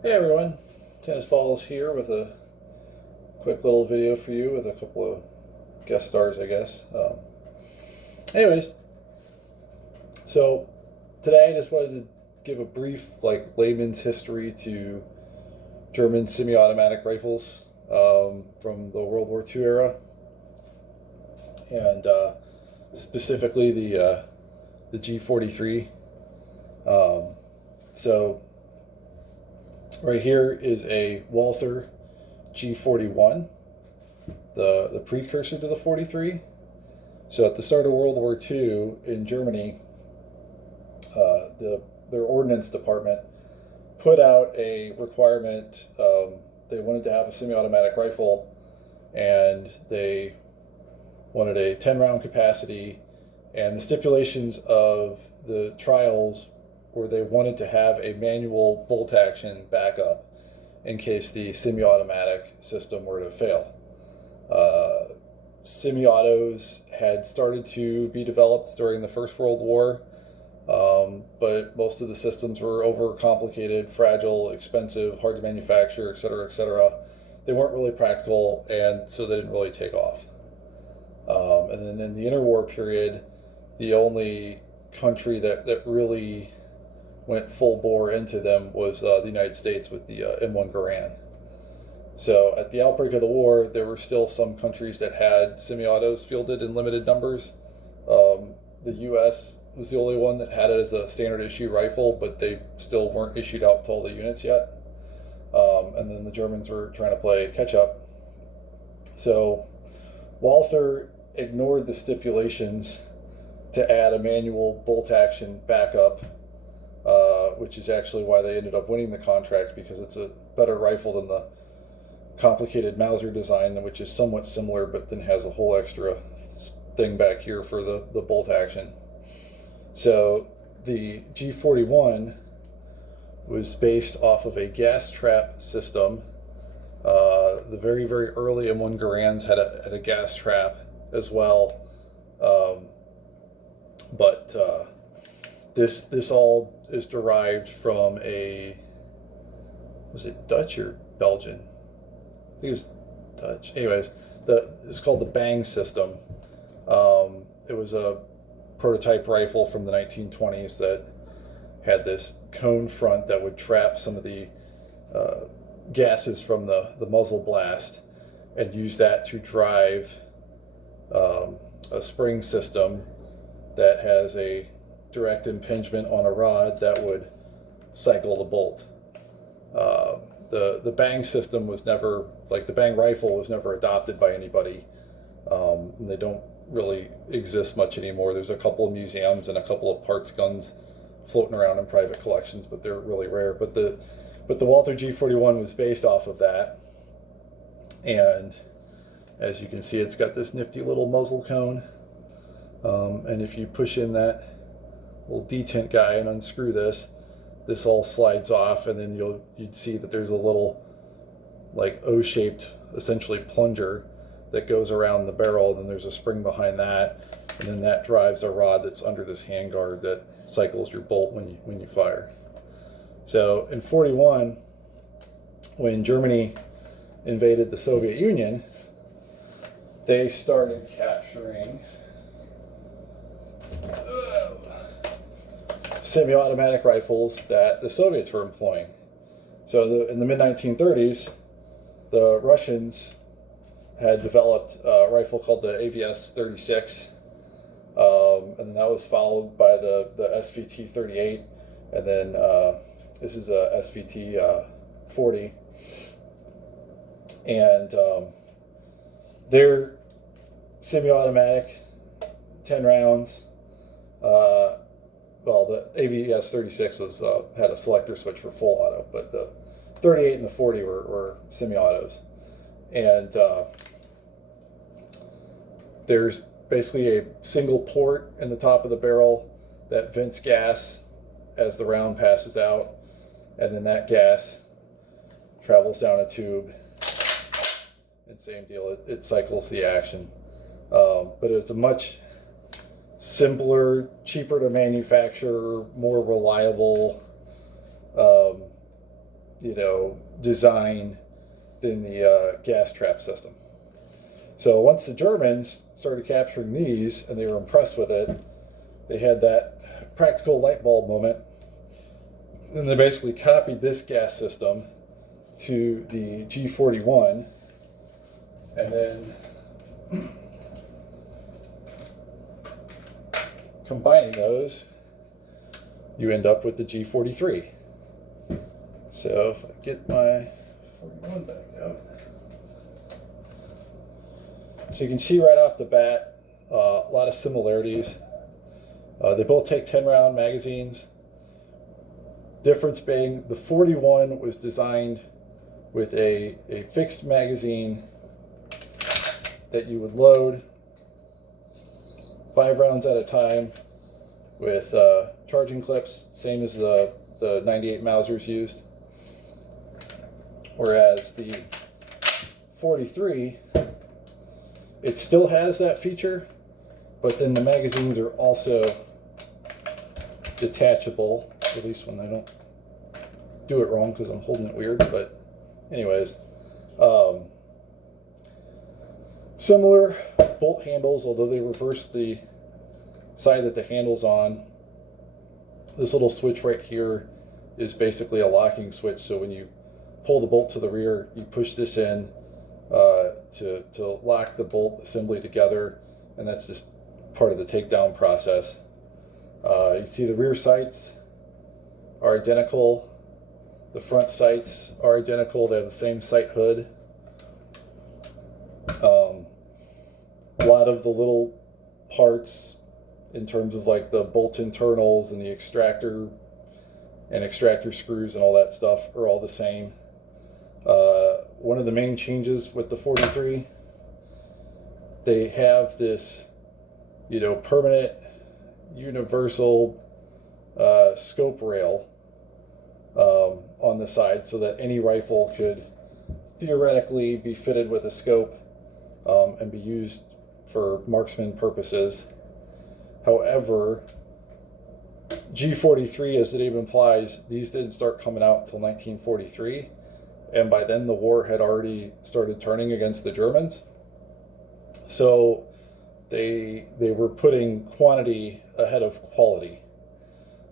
Hey everyone, Tennis Balls here with a quick little video for you with a couple of guest stars, I guess. Anyways, so today I just wanted to give a brief, layman's history to German semi-automatic rifles from the World War II era, and specifically the G43. Um, so right here is a Walther G41, the precursor to the 43. So at the start of World War II in Germany, their ordnance department put out a requirement. They wanted to have a semi-automatic rifle, and they wanted a 10-round capacity. And the stipulations of the trials were they wanted to have a manual bolt action backup in case the semi-automatic system were to fail. Semi-autos had started to be developed during the First World War, but most of the systems were overcomplicated, fragile, expensive, hard to manufacture, et cetera, et cetera. They weren't really practical, and so they didn't really take off. And then in the interwar period, the only country that really went full bore into them was the United States with the M1 Garand. So at the outbreak of the war, there were still some countries that had semi-autos fielded in limited numbers. The U.S. was the only one that had it as a standard issue rifle, but they still weren't issued out to all the units yet. And then the Germans were trying to play catch up. So Walther ignored the stipulations to add a manual bolt action backup, which is actually why they ended up winning the contract, because it's a better rifle than the complicated Mauser design, which is somewhat similar but then has a whole extra thing back here for the bolt action. So the G41 was based off of a gas trap system. The very, very early M1 Garands had a gas trap as well. But this all is derived from was it Dutch or Belgian? I think it was Dutch. Anyways, it's called the Bang system. It was a prototype rifle from the 1920s that had this cone front that would trap some of the gases from the muzzle blast and use that to drive a spring system that has a direct impingement on a rod that would cycle the bolt. The Bang system was never, the Bang rifle was never adopted by anybody. They don't really exist much anymore. There's a couple of museums and a couple of parts guns floating around in private collections, but they're really rare. But the Walther G41 was based off of that, and as you can see, it's got this nifty little muzzle cone. And if you push in that little detent guy and unscrew this all slides off, and then you'd see that there's a little O-shaped, essentially, plunger that goes around the barrel, and then there's a spring behind that, and then that drives a rod that's under this handguard that cycles your bolt when you fire. So in 41, when Germany invaded the Soviet Union, they started capturing semi-automatic rifles that the Soviets were employing. So in the mid-1930s, the Russians had developed a rifle called the AVS-36, and that was followed by the SVT-38, and then this is a SVT-40, and they're semi-automatic, 10 rounds. Well, the AVS-36 was had a selector switch for full auto, but the 38 and the 40 were semi-autos. And there's basically a single port in the top of the barrel that vents gas as the round passes out, and then that gas travels down a tube, and same deal, it cycles the action. But it's a much simpler, cheaper to manufacture, more reliable design than the gas trap system. So once the Germans started capturing these and they were impressed with it, they had that practical light bulb moment. And they basically copied this gas system to the G41, and then combining those, you end up with the G43. So if I get my 41 back out. So you can see right off the bat, a lot of similarities. They both take 10-round magazines. Difference being the 41 was designed with a fixed magazine that you would load 5 rounds at a time with charging clips, same as the 98 Mausers used. Whereas the 43, it still has that feature, but then the magazines are also detachable, at least when I don't do it wrong because I'm holding it weird. But anyways, similar bolt handles, although they reverse the side that the handle's on. This little switch right here is basically a locking switch, so when you pull the bolt to the rear, you push this in to lock the bolt assembly together, and that's just part of the takedown process. You see the rear sights are identical. The front sights are identical. They have the same sight hood. A lot of the little parts in terms of like the bolt internals and the extractor screws and all that stuff are all the same. One of the main changes with the 43, they have this, permanent universal scope rail on the side, so that any rifle could theoretically be fitted with a scope and be used for marksman purposes. However, G43, as the name implies, these didn't start coming out until 1943, and by then the war had already started turning against the Germans. So they were putting quantity ahead of quality,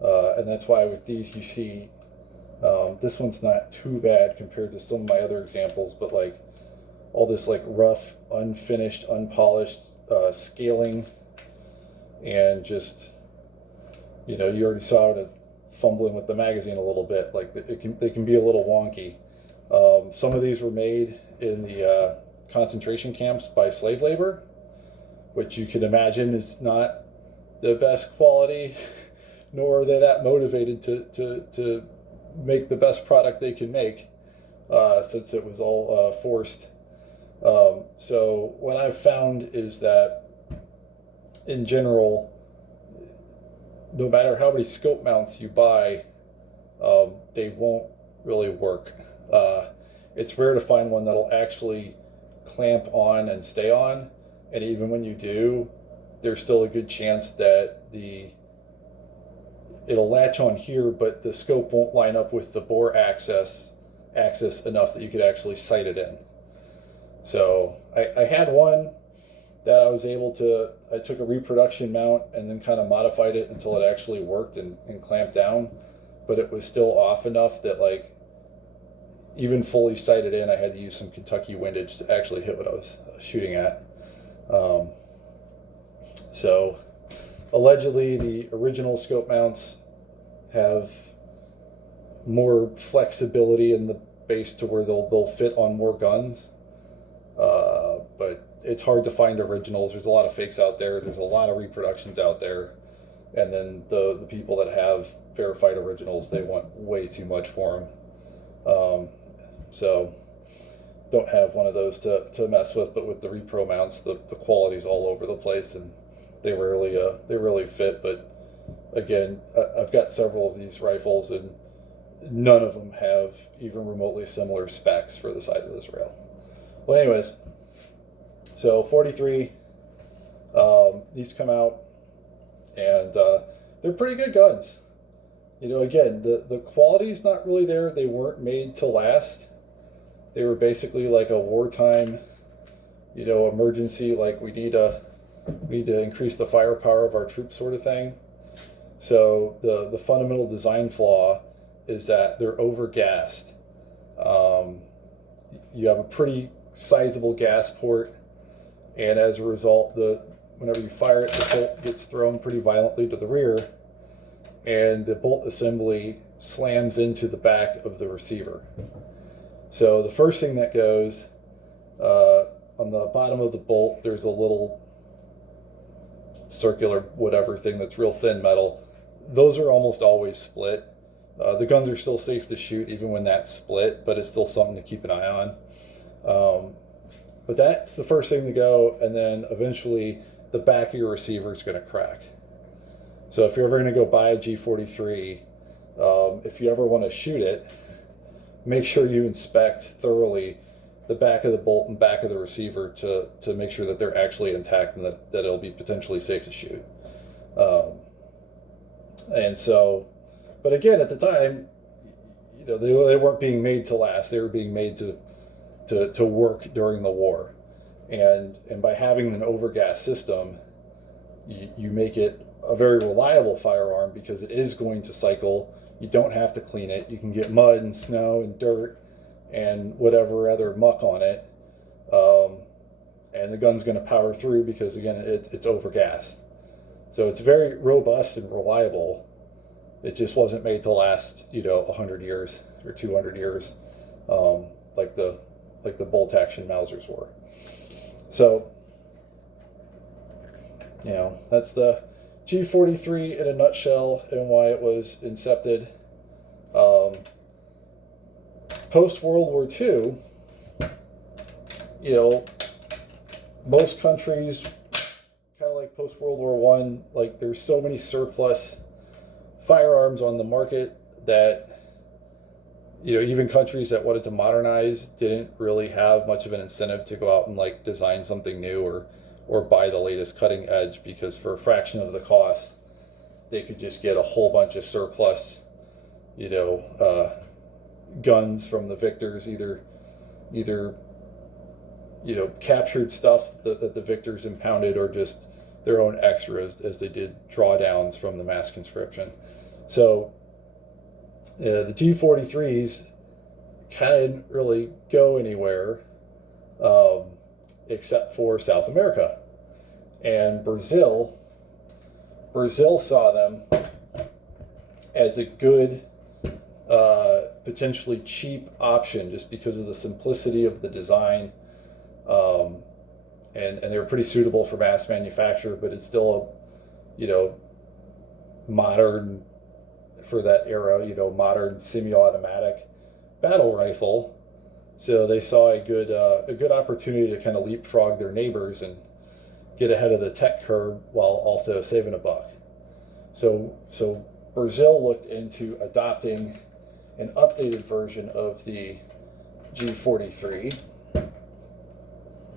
and that's why with these you see this one's not too bad compared to some of my other examples, but like all this like rough, unfinished, unpolished scaling, and just you already saw it fumbling with the magazine a little bit. Like they can be a little wonky. Some of these were made in the concentration camps by slave labor, which you can imagine is not the best quality, nor are they that motivated to make the best product they can make, since it was all forced. So what I've found is that in general, no matter how many scope mounts you buy, they won't really work. It's rare to find one that'll actually clamp on and stay on, and even when you do, there's still a good chance that it'll latch on here, but the scope won't line up with the bore axis enough that you could actually sight it in. So I had one that I was able to, I took a reproduction mount and then kind of modified it until it actually worked and clamped down, but it was still off enough that like even fully sighted in, I had to use some Kentucky windage to actually hit what I was shooting at. So allegedly the original scope mounts have more flexibility in the base to where they'll fit on more guns, but it's hard to find originals. There's a lot of fakes out there. There's a lot of reproductions out there, and then the people that have verified originals, they want way too much for them. So don't have one of those to mess with. But with the repro mounts, the quality's all over the place, and they rarely fit. But again, I've got several of these rifles, and none of them have even remotely similar specs for the size of this rail. Well, anyways, so 43, these come out, and they're pretty good guns. Again, the quality's not really there. They weren't made to last. They were basically like a wartime, emergency, like we need to increase the firepower of our troops sort of thing. So the fundamental design flaw is that they're overgassed. You have a pretty sizable gas port, and as a result, whenever you fire it, the bolt gets thrown pretty violently to the rear, and the bolt assembly slams into the back of the receiver. So the first thing that goes, on the bottom of the bolt, there's a little circular whatever thing that's real thin metal. Those are almost always split. The guns are still safe to shoot even when that's split, but it's still something to keep an eye on. But that's the first thing to go, and then eventually the back of your receiver is going to crack. So if you're ever going to go buy a G43, if you ever want to shoot it, make sure you inspect thoroughly the back of the bolt and back of the receiver to make sure that they're actually intact and that it'll be potentially safe to shoot. And so, but again, at the time, they weren't being made to last. They were being made to work during the war. And by having an overgas system, you make it a very reliable firearm because it is going to cycle. You don't have to clean it. You can get mud and snow and dirt and whatever other muck on it. And the gun's going to power through because, again, it's overgas. So it's very robust and reliable. It just wasn't made to last, 100 years or 200 years, like the bolt action Mausers were. So, that's the G43 in a nutshell and why it was incepted. Post World War II, most countries, kind of like post World War I, like there's so many surplus firearms on the market that, even countries that wanted to modernize didn't really have much of an incentive to go out and like design something new or buy the latest cutting edge, because for a fraction of the cost, they could just get a whole bunch of surplus, guns from the victors, either captured stuff that the victors impounded, or just their own extras as they did drawdowns from the mass conscription. So the G43s kind of didn't really go anywhere except for South America. And Brazil saw them as a good, potentially cheap option just because of the simplicity of the design. And they were pretty suitable for mass manufacture, but it's still modern for that era, modern semi-automatic battle rifle. So they saw a good opportunity to kind of leapfrog their neighbors and get ahead of the tech curve while also saving a buck. So Brazil looked into adopting an updated version of the G43,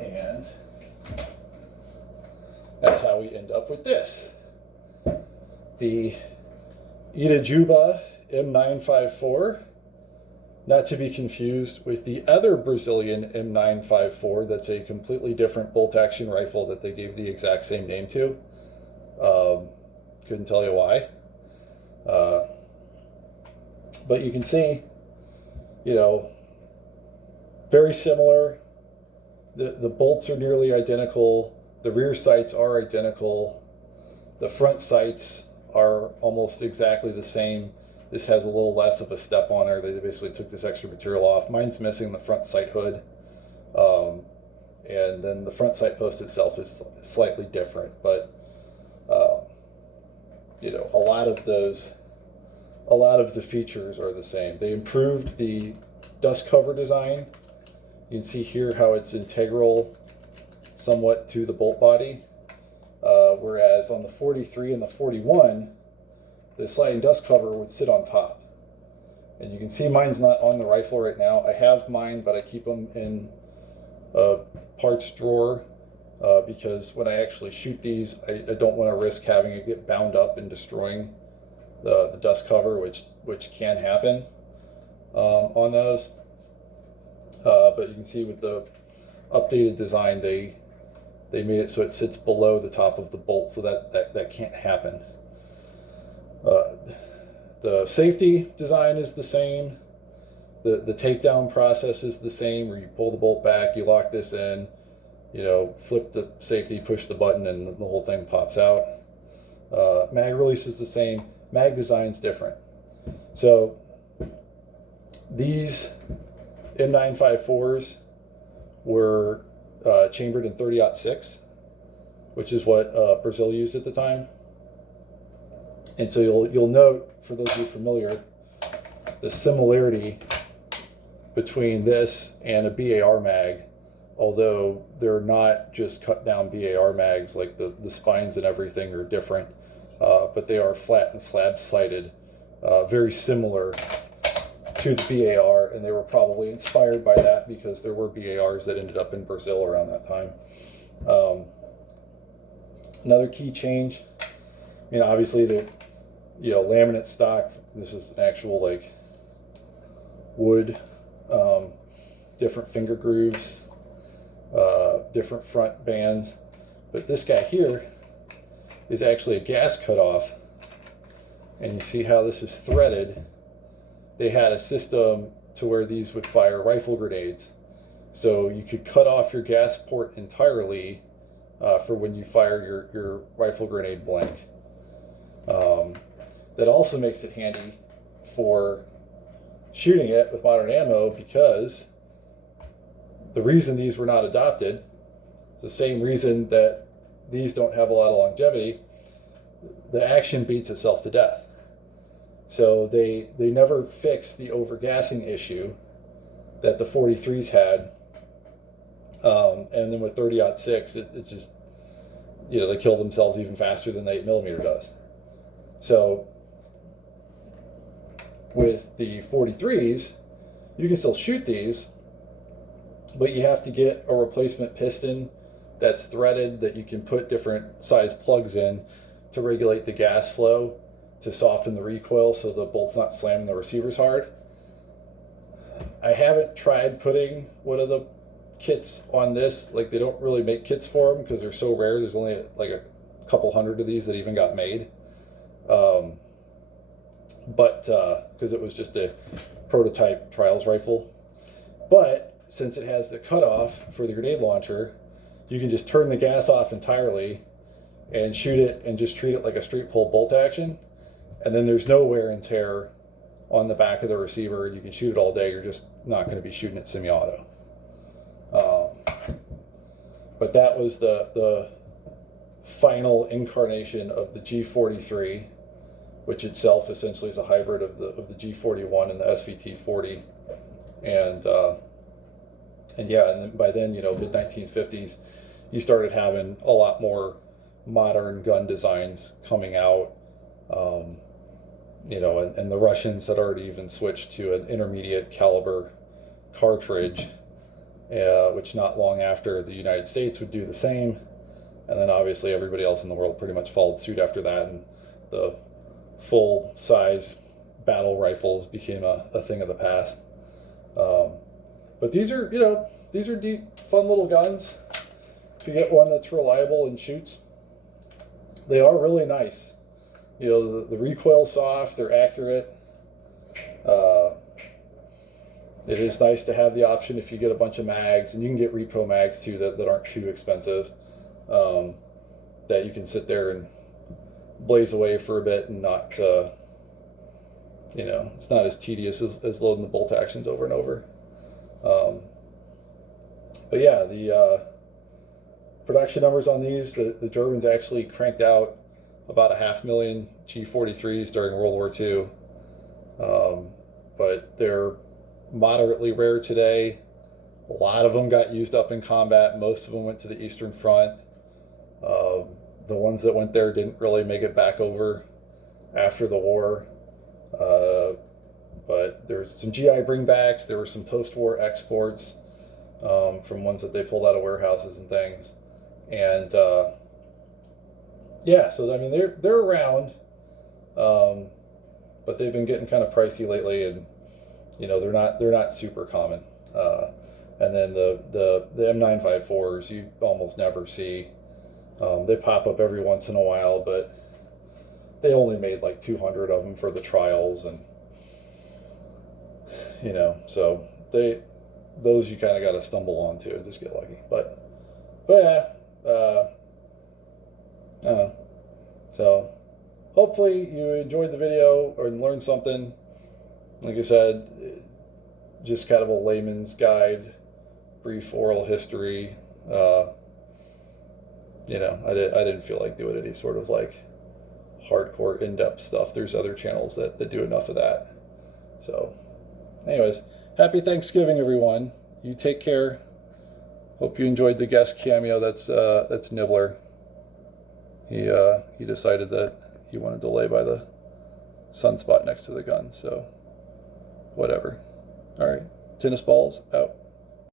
and that's how we end up with this. The Itajuba M954, not to be confused with the other Brazilian M954 that's a completely different bolt-action rifle that they gave the exact same name to. Couldn't tell you why. But you can see, very similar. The bolts are nearly identical. The rear sights are identical. The front sights are almost exactly the same. This has a little less of a step on there. They basically took this extra material off. Mine's missing the front sight hood. And then the front sight post itself is slightly different. But, a lot of the features are the same. They improved the dust cover design. You can see here how it's integral somewhat to the bolt body. Whereas on the 43 and the 41, the sliding dust cover would sit on top. And you can see mine's not on the rifle right now. I have mine, but I keep them in a parts drawer because when I actually shoot these, I don't want to risk having it get bound up and destroying the dust cover, which can happen on those. But you can see with the updated design, they made it so it sits below the top of the bolt, so that can't happen. The safety design is the same. The takedown process is the same, where you pull the bolt back, you lock this in, flip the safety, push the button, and the whole thing pops out. Mag release is the same. Mag design's different. So these M954s were chambered in 30-06, which is what Brazil used at the time. And so you'll note, for those of you familiar, the similarity between this and a BAR mag, although they're not just cut down BAR mags, like the spines and everything are different, but they are flat and slab sighted, very similar to the BAR, and they were probably inspired by that because there were BARs that ended up in Brazil around that time. Another key change, obviously the laminate stock. This is an actual wood, different finger grooves, different front bands, but this guy here is actually a gas cutoff, and you see how this is threaded. They had a system to where these would fire rifle grenades, so you could cut off your gas port entirely for when you fire your rifle grenade blank. That also makes it handy for shooting it with modern ammo, because the reason these were not adopted is the same reason that these don't have a lot of longevity. The action beats itself to death. So they never fixed the overgassing issue that the 43s had. And then with 30-06, it just, they kill themselves even faster than the 8mm does. So with the 43s, you can still shoot these, but you have to get a replacement piston that's threaded, that you can put different size plugs in to regulate the gas flow, to soften the recoil so the bolt's not slamming the receivers hard. I haven't tried putting one of the kits on this. They don't really make kits for them because they're so rare. There's only a couple hundred of these that even got made. But because it was just a prototype trials rifle. But since it has the cutoff for the grenade launcher, you can just turn the gas off entirely and shoot it and just treat it like a straight pull bolt action. And then there's no wear and tear on the back of the receiver. You can shoot it all day. You're just not going to be shooting it semi-auto. But that was the final incarnation of the G43, which itself essentially is a hybrid of the G41 and the SVT-40. And then by then, mid-1950s, you started having a lot more modern gun designs coming out. And the Russians had already even switched to an intermediate caliber cartridge, which not long after the United States would do the same. And then obviously everybody else in the world pretty much followed suit after that, and the full-size battle rifles became a thing of the past. But these are neat, fun little guns. If you get one that's reliable and shoots, they are really nice. The recoil's soft, they're accurate. It is nice to have the option if you get a bunch of mags, and you can get repo mags too that aren't too expensive, that you can sit there and blaze away for a bit and not, it's not as tedious as loading the bolt actions over and over. But yeah, the production numbers on these, the Germans actually cranked out about 500,000 G43s during World War II. But they're moderately rare today. A lot of them got used up in combat. Most of them went to the Eastern Front. The ones that went there didn't really make it back over after the war. But there's some GI bringbacks. There were some post-war exports from ones that they pulled out of warehouses and things. And yeah, so I mean they're around. but they've been getting kind of pricey lately, and you know they're not super common. And then the M954s you almost never see. They pop up every once in a while, but they only made like 200 of them for the trials, and you know, so those you kind of got to stumble onto and just get lucky. But yeah, I don't know. So hopefully you enjoyed the video or learned something. Like I said, just kind of a layman's guide, brief oral history. You know, I didn't feel like doing any sort of like hardcore in-depth stuff. There's other channels that do enough of that. So anyways, happy Thanksgiving, everyone. You take care. Hope you enjoyed the guest cameo. That's Nibbler. He decided that he wanted to lay by the sunspot next to the gun, so whatever. All right, tennis balls out.